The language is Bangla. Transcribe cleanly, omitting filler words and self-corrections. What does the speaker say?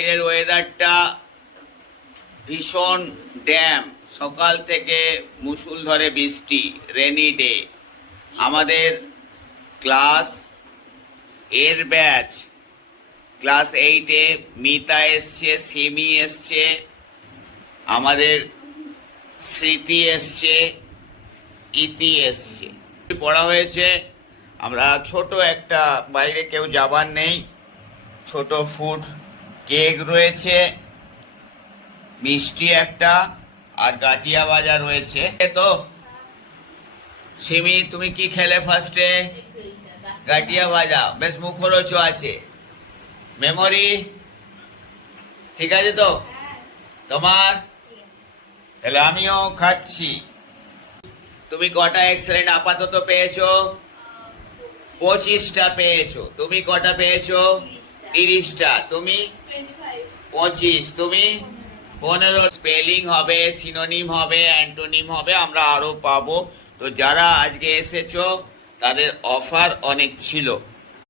এর ওয়েদারটা ভীষণ ড্যাম, সকাল থেকে মুষলধারে বৃষ্টি, রেনি ডে। আমাদের ক্লাস এর ব্যাচ ক্লাস 8-এ মিতা এসছে, সিমি এসছে, আমাদের স্মৃতি এসছে, ইতি এসছে। পড়া হয়েছে। আমরা ছোট একটা, বাইরে কেউ যাবার নেই, ছোট ফুড কেক রয়েছে, মিষ্টি একটা, আর গাটিয়া ভাজা রয়েছে। তো সিমি, তুমি কি খেলে ফার্স্টে? গাটিয়া ভাজা, বেশ মুখরোচক আছে। মেমোরি ঠিক আছে তো তোমার? তাহলে আমিও খাচ্ছি। তুমি কটা এক্সেলেন্ট আপাতত পেয়েছো? 25টা পেয়েছো। তুমি কটা পেয়েছো? 30টা। তুমি 25। তুমি 15। স্পেলিং হবে, সিনোনিম হবে, অ্যান্টোনিম হবে, আমরা আরো পাবো। তো যারা আজকে এসেছো তাদের অফার অনেক ছিল।